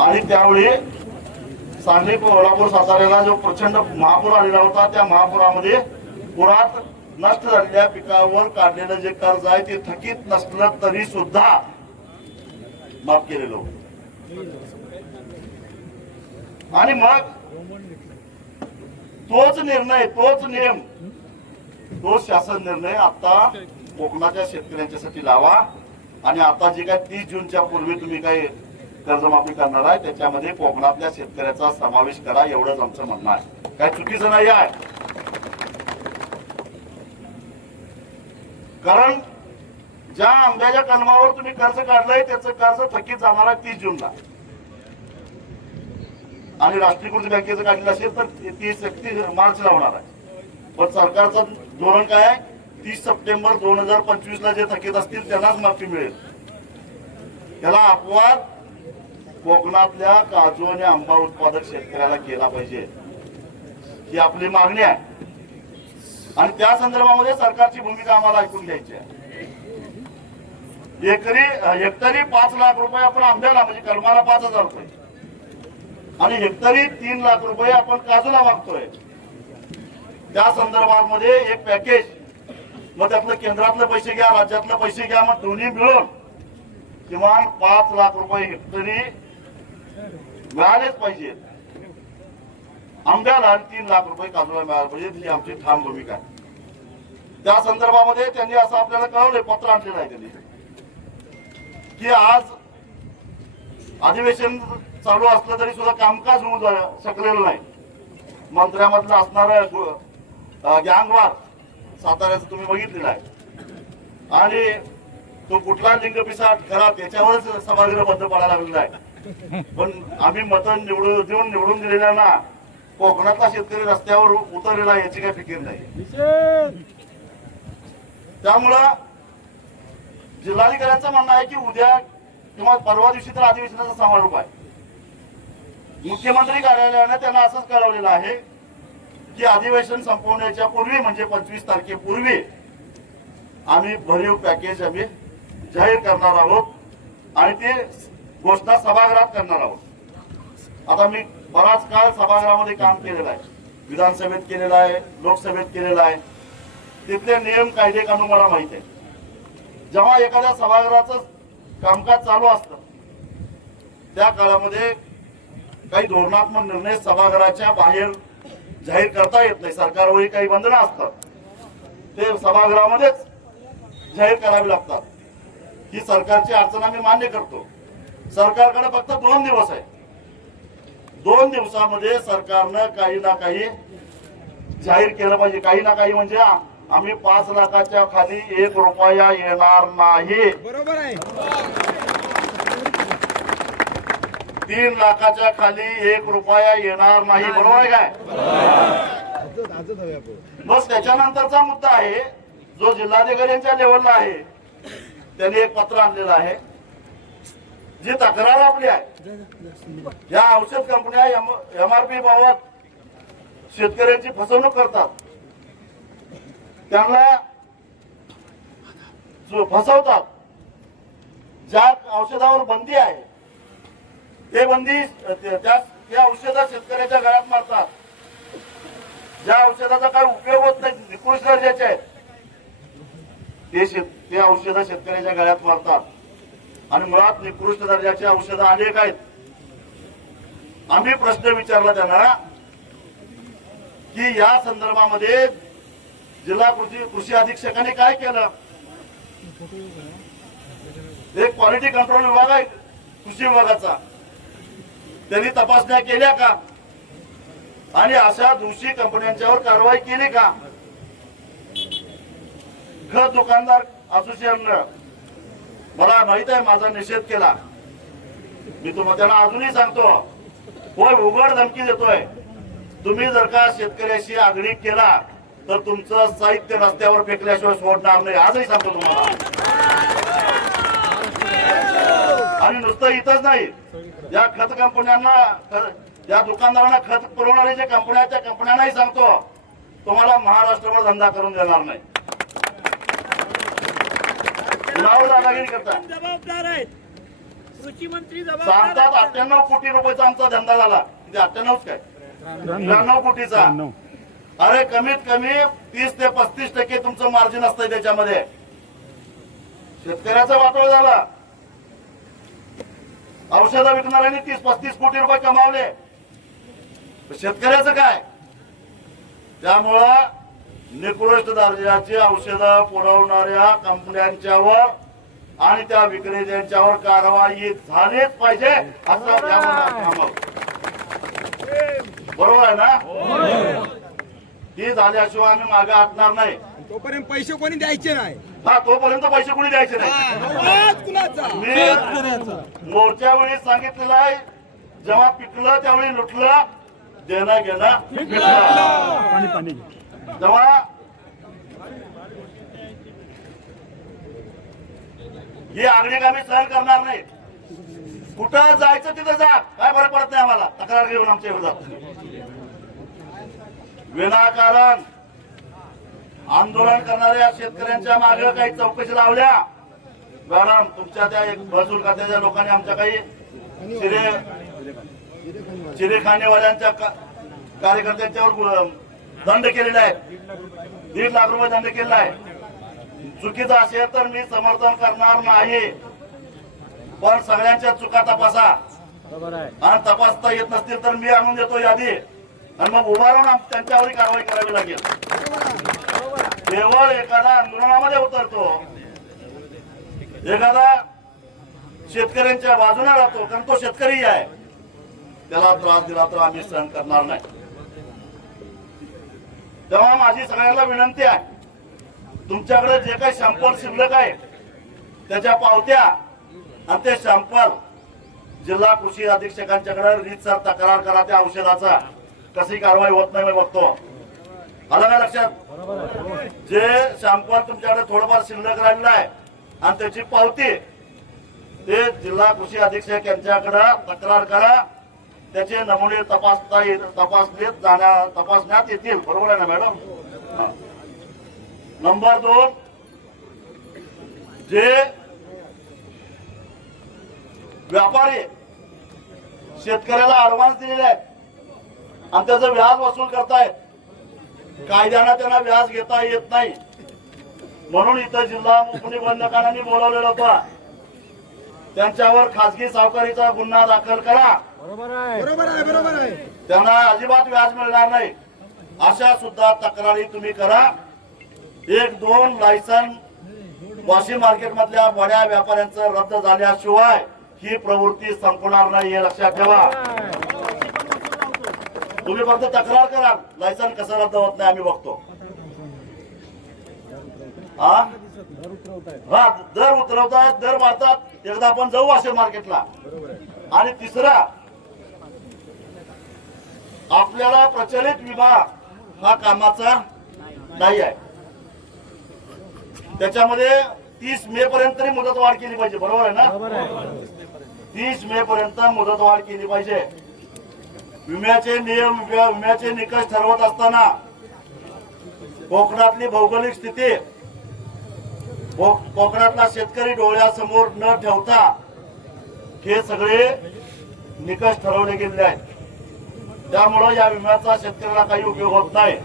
आणि त्यावेळी सांगली कोल्हापूर साताऱ्याला जो प्रचंड महापूर आलेला होता, त्या महापुरामध्ये पुरात नष्ट झालेल्या पिकावर काढलेलं जे कर्ज आहे ते थकीत नसलं तरी सुद्धा माफ केलेलं होतं. आणि मग तोच निर्णय, तोच नियम, तोच शासन निर्णय आता कोकणाच्या शेतकऱ्यांच्यासाठी लावा. आणि आता जे काय 30 जूनच्या पूर्वी तुम्ही काही कर्जमाफी करणार आहे त्याच्यामध्ये कोकणातल्या शेतकऱ्याचा समावेश करा, एवढंच आमचं म्हणणं आहे. काय चुकीचं नाही आहे. कारण ज्या आंब्याच्या कलमावर तुम्ही कर्ज काढलंय त्याचं कर्ज थकीत जाणार आहे 30 जूनला, आणि राष्ट्रीयकृत बँकेचं काढलेलं असेल तर 31 मार्चला होणार आहे. पण सरकारचं धोरण काय आहे, 30 सप्टेंबर 2025 ला जे थकीत असतील त्यांनाच माफी मिळेल. त्याला अपवाद कोकणातल्या काजू आणि आंबा उत्पादक शेतकऱ्याला केला पाहिजे, ही आपली मागणी आहे. आणि त्या संदर्भामध्ये सरकारची भूमिका आम्हाला ऐकून घ्यायची आहे. हेक्टरी 5 लाख रुपये आपण आंब्याला म्हणजे कलमाला 5,000 रुपये आणि हेक्टरी 3 लाख रुपये आपण काजूला मागतोय. त्या संदर्भामध्ये एक पॅकेज, मग त्यातलं केंद्रातले पैसे घ्या, राज्यातले पैसे घ्या, मग दोन्ही मिळून किमान 5 लाख रुपये हेक्टरी मिळालेच पाहिजेत आंब्याला आणि 3 लाख रुपये काजूला मिळाले पाहिजे. ही आमची ठाम भूमिका आहे. त्या संदर्भामध्ये त्यांनी असं आपल्याला कळवलंय, पत्र आणलेलं आहे त्यांनी, की आज अधिवेशन चालू असलं तरी सुद्धा कामकाज होऊ शकलेलं नाही. मंत्र्यामधलं असणारं गँगवार साताऱ्याचं तुम्ही बघितलेलं आहे. आणि तो कुठला लिंग पिसाट घरात याच्यावरच सभागृह बंद पडायला लागलेला आहे. पण आम्ही मतं निवडून दिलेल्यांना कोकणातला शेतकरी रस्त्यावर उतरलेला याची काही फिकीर नाही. त्यामुळं जिल्हाधिकाऱ्यांचं म्हणणं आहे की उद्या किंवा परवा दिवशी तर अधिवेशनाचा समारोप आहे. मुख्यमंत्री कार्यालयाने त्यांना असंच कळवलेलं आहे की अधिवेशन संपवण्याच्या पूर्वी म्हणजे 25 तारखेपूर्वी आम्ही भरीव पॅकेज आम्ही जाहीर करणार आहोत आणि ते घोषणा सभागृहात करणार आहोत. आता मी बराच काळ सभागृहामध्ये काम केलेलं आहे, विधानसभेत केलेलं आहे, लोकसभेत केलेलं आहे. तिथले नियम कायदे कानून मला माहित आहे. जेव्हा एखाद्या सभागृहाचं कामकाज चालू असतं त्या काळामध्ये काही धोरणात्मक निर्णय सभागृहाच्या बाहेर जाहीर करता येत नाही. सरकारवरही काही बंधनं असतात, ते सभागृहामध्येच जाहीर करावी लागतात. ही सरकारची अडचण आम्ही मान्य करतो. सरकारकडे फक्त 2 दिवस आहे. 2 दिवसामध्ये सरकारनं काही ना काही जाहीर केलं पाहिजे. काही ना काही म्हणजे आम्ही 5 लाखाच्या खाली 1 रुपया येणार नाही, बरोबर आहे. 3 लाखाच्या खाली 1 रुपया येणार नाही, बरोबर आहे काय. बस त्याच्यानंतरचा मुद्दा आहे जो जिल्हाधिकाऱ्यांच्या लेवलला आहे. त्यांनी एक पत्र आणलेलं आहे. जी तक्रार आपली आहे, या औषध कंपन्या MRP बाबत शेतकऱ्यांची फसवणूक करतात, त्यांना फसवतात. ज्या औषधावर बंदी आहे ते बंदी त्या औषधात शेतकऱ्याच्या गळ्यात मारतात. ज्या औषधाचा काही उपयोग होत नाही, निकृष्ट दर्जाचे आहेत, ते औषधं शेतकऱ्याच्या गळ्यात मारतात. आणि मुळात निकृष्ट दर्जाची औषधं अनेक आहेत. आम्ही प्रश्न विचारला त्यांना की या संदर्भामध्ये जिल्हा कृषी अधीक्षकांनी काय केलं. एक क्वालिटी कंट्रोल विभाग आहे कृषी विभागाचा, त्यांनी तपासण्या केल्या का आणि अशा दोषी कंपन्यांच्यावर कारवाई केली का. खत दुकानदार असोसिएशननं मला माहित आहे माझा निषेध केला. मी तुम्हाला त्यांना अजूनही सांगतो, होय उघड धमकी देतोय, तुम्ही जर का शेतकऱ्याशी आगळीक केला तर तुमचं साहित्य रस्त्यावर फेकल्याशिवाय सोडणार नाही, आजही सांगतो तुम्हाला. आणि नुसतं इथंच नाही, या खत कंपन्यांना, या दुकानदारांना खत पुरवणारे जे कंपन्या त्या कंपन्यांनाही सांगतो, तुम्हाला महाराष्ट्रभर धंदा करून देणार नाही. दादागिरी करता. कृषी मंत्री सांगतात 98 कोटी रुपयाचा आमचा धंदा झाला. किती 98 काय 93 कोटीचा. अरे कमीत कमी 30 ते 35% तुमचं मार्जिन असतंय त्याच्यामध्ये. शेतकऱ्याचा वाटोळ झाला. औषधं विकणाऱ्यांनी 30-35 कोटी रुपये कमावले. शेतकऱ्याचं काय? त्यामुळं निकृष्ट दर्जाची औषधं पुरवणाऱ्या कंपन्यांच्यावर आणि त्या विक्रेत्यांच्यावर कारवाई झालीच पाहिजे असं बरोबर आहे ना? ती झाल्याशिवाय आम्ही मागे हटणार नाही. तोपर्यंत पैसे कोणी द्यायचे नाही. हा, तोपर्यंत पैसे कोणी द्यायचे नाही. मी मोर्चा वेळी सांगितलेलं आहे, जेव्हा पिकलं त्यावेळी लुटलं, देणं घेणं तेव्हा ही आगळीक आम्ही सहन करणार नाही. कुठं जायचं तिथं जा, काय फरक पडत नाही आम्हाला. तक्रार घेऊन आमच्या विरोधात विनाकारण आंदोलन करणाऱ्या शेतकऱ्यांच्या मागे काही चौकशी लावल्या. मॅडम, तुमच्या त्या एक महसूल खात्याच्या लोकांनी आमच्या काही चिरेखानेवाल्यांच्या कार्यकर्त्यांच्यावर दंड केलेला आहे. 1.5 लाख रुपये दंड केलेला आहे. चुकीचं असेल तर मी समर्थन करणार नाही, पण सगळ्यांच्या चुका तपासा. आणि तपासता येत नसतील तर मी आणून देतो यादी, आणि मग उभा राहून त्यांच्यावर कारवाई करावी लागेल. केवळ एखादा आंदोलनामध्ये उतरतो, एखादा शेतकऱ्यांच्या बाजूने राहतो, कारण तो शेतकरी आहे, त्याला त्रास दिला तर आम्ही सहन करणार नाही. तेव्हा माझी सगळ्यांना विनंती आहे, तुमच्याकडे जे काही सॅम्पल शिल्लक आहे त्याच्या पावत्या आणि ते सॅम्पल जिल्हा कृषी अधीक्षकांच्याकडे रीतसर तक्रार करा. त्या औषधाचा कशी कारवाई होत नाही मी बघतो. आलं का लक्षात? जे सॅम्पल तुमच्याकडे थोडंफार शिल्लक राहिलेलं आहे आणि त्याची पावती ते जिल्हा कृषी अधीक्षक यांच्याकडे तक्रार करा. त्याचे नमुने तपासण्यात येतील. बरोबर आहे ना मॅडम? नंबर 2, जे व्यापारी शेतकऱ्याला ऍडव्हान्स दिलेले आहेत आणि त्याचं व्याज वसूल करतायत, कायद्यानं त्यांना व्याज घेता येत नाही, म्हणून इथं जिल्हा उपनिबंधकांनी बोलावलेलं होतं. त्यांच्यावर खासगी सावकारीचा गुन्हा दाखल करा. बरोबर आहे. त्यांना अजिबात व्याज मिळणार नाही. अशा सुद्धा तक्रारी तुम्ही करा. 1-2 लायसन वाशी मार्केट मधल्या बड्या व्यापाऱ्यांचं रद्द झाल्याशिवाय ही प्रवृत्ती संपणार नाही, हे लक्षात ठेवा. तुम्ही फक्त तक्रार करा, लायसन कसं रद्द होत नाही आम्ही बघतो. हा, दर उतरवतात, दर वाढतात. एकदा आपण जाऊ वाशी मार्केटला. आणि तिसरा, आपल्याला प्रचलित विमा हा कामाचा नाही आहे. त्याच्यामध्ये 30 मे पर्यंत तरी मुदतवाढ केली पाहिजे. बरोबर आहे ना? 30 मे पर्यंत मुदतवाढ केली पाहिजे. विम्याचे नियम, विम्याचे निकष ठरवत असताना कोकणातली भौगोलिक स्थिती, कोकणातला शेतकरी डोळ्यासमोर न ठेवता हे सगळे निकष ठरवले गेलेले आहेत. त्यामुळे या विम्याचा शेतकऱ्याला काही उपयोग होत नाही.